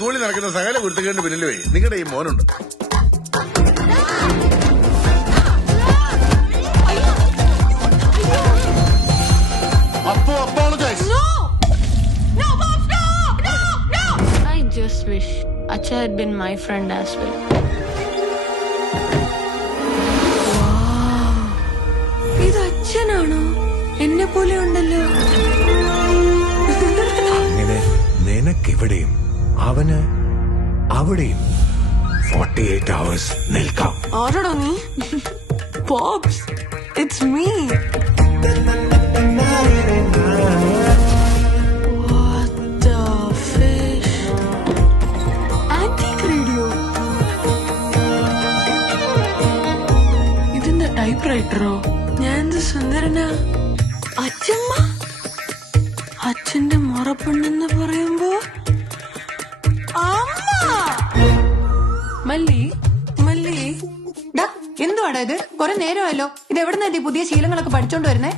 സ്കൂളിൽ നടക്കുന്ന സകല കുരുത്തക്കേടിന് പിന്നിലുവേ നിങ്ങളുടെ ഈ മോനുണ്ട്. I just wish Acha had been my friend as well. ഇത് അച്ഛനാണോ? എന്നെ പോലെ ഉണ്ടല്ലോ. അങ്ങനെ നിനക്കിവിടെയും അവന് അവിടെയും 48 hours നിൽക്കാം. ആരോടോ നീ? Pops, it's me. ടൈപ്പ് റൈറ്ററോ? ഞാൻ സുന്ദരനാ. അച്ഛമ്മ അച്ഛന്റെ മുറപ്പെണ്ണെന്ന് പറയുമ്പോ മല്ലി മല്ലി എന്തുവാടാ ഇത്? കുറെ നേരമല്ലോ. ഇത് എവിടുന്നാ ഈ പുതിയ ശീലങ്ങളൊക്കെ പഠിച്ചോണ്ട് വരുന്നേ?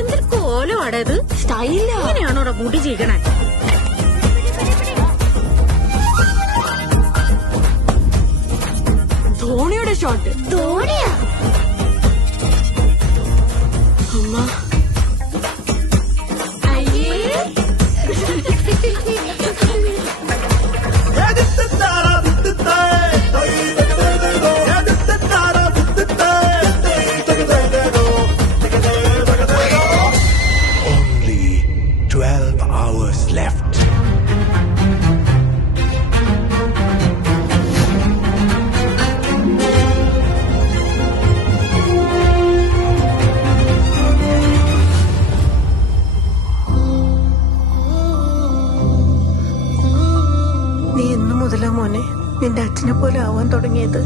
എന്തൊരു കോലമാടാ ഇത്? സ്റ്റൈല അങ്ങനെയാണോടാ മുടി ചെയ്യണേ? ധോണിയുടെ ഷോട്ട്. ധോണിയാ? അമ്മ Only 12 hours left. നീ എന്നു മുതലാ മോനെ നിന്റെ അച്ഛനെ പോലെ ആവാൻ തുടങ്ങിയത്?